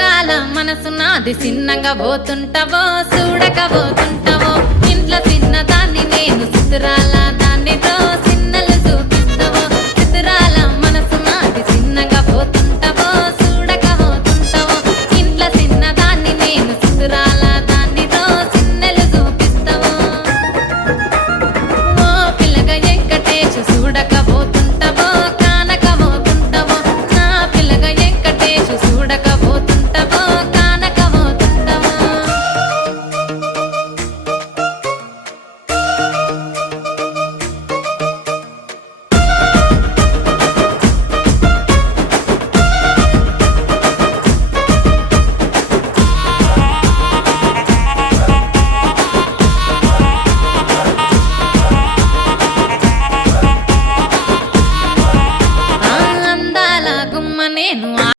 చిత్రాల మనసు నాది చిన్నగా పోతుంటావో చూడక పోతుంటావో ఇంట్లో చిన్నదాన్ని నేను చిత్రాల